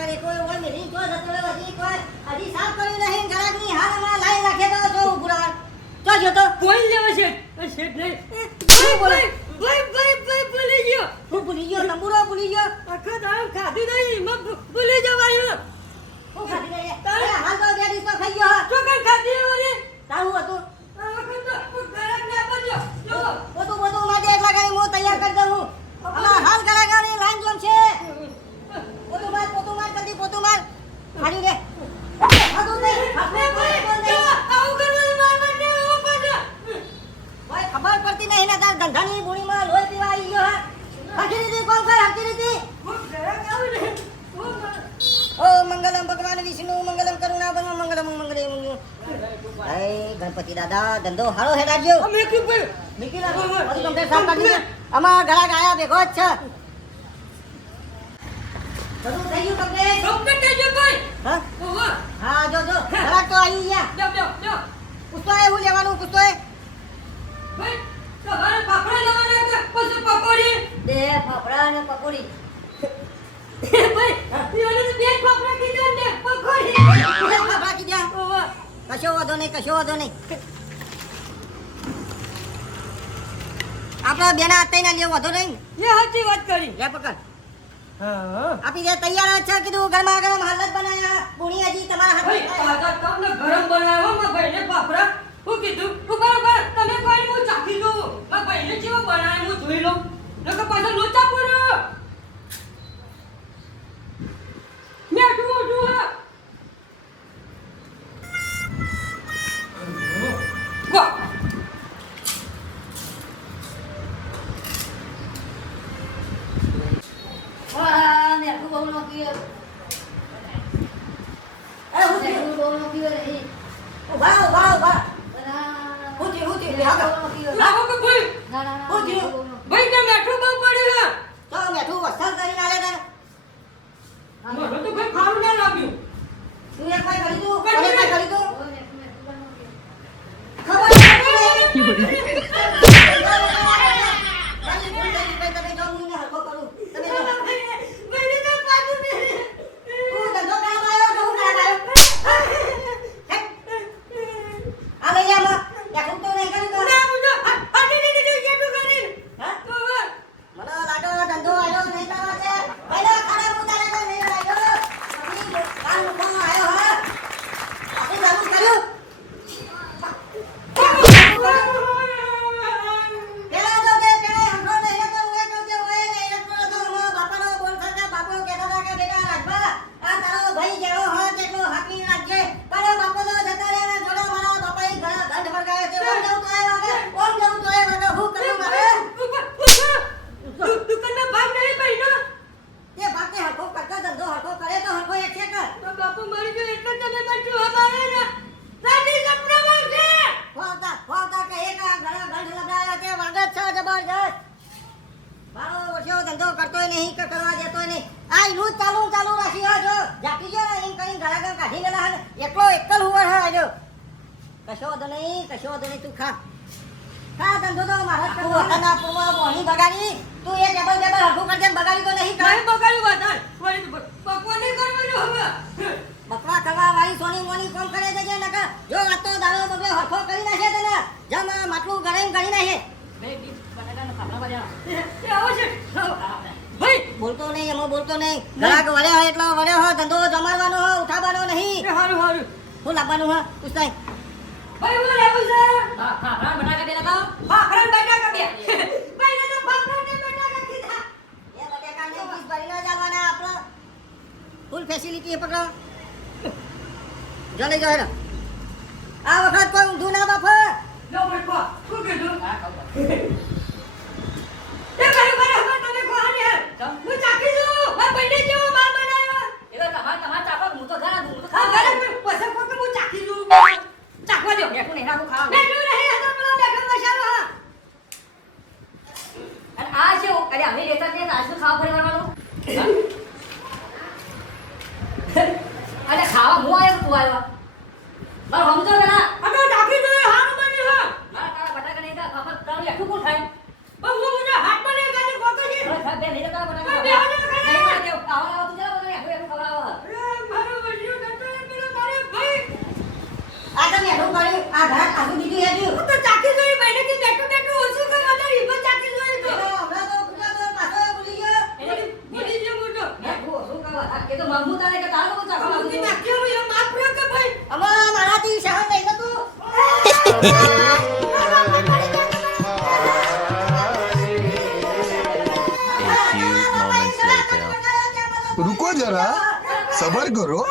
કરે કોઈ ઓય મેરી જો જતો રે હજી કોઈ હજી સાફ કર્યું નહીં ગરાકની હાલ હમણાં લાઈન રાખે તો જો ઉભુરા જો જો તો કોઈ લેવા છે નહીં બોલે ભાઈ ભૂલી ગયો હું ભૂલી ગયો તંબુરો ભૂલી ગયો આખા દામ ખાધી નહીં મત ભૂલી જવાયો હું ખાધી નહીં તારે હાલ તો બે દિવસ તો ખાઈ ગયો તો કઈ ખાધી ઓરે તારું હતું આખા તો ગરમ ને બજો જો બધું માટે એટલા કરી હું તૈયાર કરી દઉં હમણાં હાલ ગરાકની લાઈન જોમ છે પોતું માર જલ્દી પોતું માર હાડી રે હાડું નહીં આપણે કોઈ આવું કરવાનું મારવા ને આવું પાછા ભાઈ ખબર પડતી નહીં ને તાર ધંધાની બુણીમાં લોહી પીવા આવી ગયો હા હકી રીતિ કોણ કર હકી રીતિ હું ગરમ આવું ને ઓ મંગલમ ભગવાન વિષ્ણુ મંગલમ કરુણાભંગ મંગલમ મંગલે મંગલ હે ગણપતિ દાદા ધંધો હારો હેડાજો અમે કે ભાઈ નીકળી ના બધું કમ્પ્લીટ સાફ કરી દે આમાં ગળા આયા ભેગો જ છે બધું થઈ ગયું કમ્પ્લીટ કમ્પ્લીટ થઈ ગયો ભાઈ હા ઓવા હા જો ગળા તો આવી ગયા જો પૂછતો હું લેવાનું પૂછતો ભાઈ તમારે પાપડા લેવાના કે પછી પકોડી બે ફાફડા અને પકોડી ભાઈ પીવાને તો બે પાપડા કીધા ને પકોડી ફાફડા કીધા ઓવા કશો વાંધો નહીં આપણા બેના અત્યારના લેવો વાંધો નહીં એ સાચી વાત કરી લે પકડ હા આપી જે તૈયાર જ છે કીધું ગરમા ગરમ હાલત બનાયા પૂરી હજી તમારા ભાઈ હાથ તાજા તમને ગરમ બનાવ્યો માં ભાઈને પાપડા હું કીધું હું બરોબર તમે કોઈ હું ચાખી લો માં ભાઈને જેવો બનાવ્યો હું જોઈ લઉં નકર પાછો લોચા પૂરો મેઠું ઉઠું ગો વાહ ને આખું બહુ નો પીયો એ હું બહુ નો પીયો રે વાહ હું લાગો કે ભાઈ ના ભાઈ કે મેઠું બહુ પડ્યું તો મેઠું વસ્તર કરીને આલે તને મને તો ભાઈ ખારું ના લાગ્યું તું એક ભાઈ કરી દઉં કરી દે. કરી દઉં કશો વાંધો નહીં તું ખા ધંધો તો મારા તું વતનના પૂર્વ મોહની બગાડી તું એ ટેબલ હરખું કરજે બગાડી તો નહીં કાઈ બગાડ્યું વધારે વળી પકવાને કરવાનું હવે બકવા કરવા વાળી સોની મોની કોમ કરે છે નકર જો આ તો દાડો બગડે હરખો કરી નાખે તને જમ માટલું ગરમ કરી નાખે ભાઈ બોલતો નહીં એમાં બોલતો નહીં ગ્રાહક વળે હોય એટલો વળે હોય ધંધો જમાડવાનો હોય ઉઠાવવાનો નહીં હારું શું લાવવાનું હોય પૂછતાય ભાઈ હું લેવું છે ભાખરા બટાકા દે લગાવ ભાખરા બટાકા બે ભાઈ ને ભાખરા ને બટાકા કીધા એ બટાકા ને 20 ભરીને જવાના આપણો ફૂલ ફેસિલિટી પકડો જલ્દી જો આ વખત કોઈ ઊંધું ના બાપ લો ભાઈ કો શું કીધું એ ભાઈ તમે કોહાની હે હું ચાકી છું માર ભાઈને જેવો માલ બનાવ્યો એવા તમાર ચાપા હું તો ઘણા દઉં તો ખા ઘરે પછી કો કે હું ચાકી છું ચાકવા દો મેઠું નહીં રાખું ખાવા મેઠું નહીં આ તો પેલો મેઠું મસાલો હા અને આ છે અરે અમે લેતા ને આજનું ખાવા ફરી વળવાનું અરે ખાવા હું આવ્યો તું આવ્યો માર સમજો પેલા આ તો ચાકી દો હારું બની હા મારા તારા બટાકા નહીં કા ખાવા તારું લેખું કોણ થાય બસ હું મને હાથમાં લઈ ગાડી કોકો છે બે લઈ જતા બટાકા બે આવો તું જા મને લેખું ખવડાવો તો મમ્મુ તારે કે તારે તો ચાખવા લાગુ છું નાખ્યો એ માફ રહ્યો કે ભાઈ આમાં મારાથી સહન નહીં થતું रुको जरा सबर करो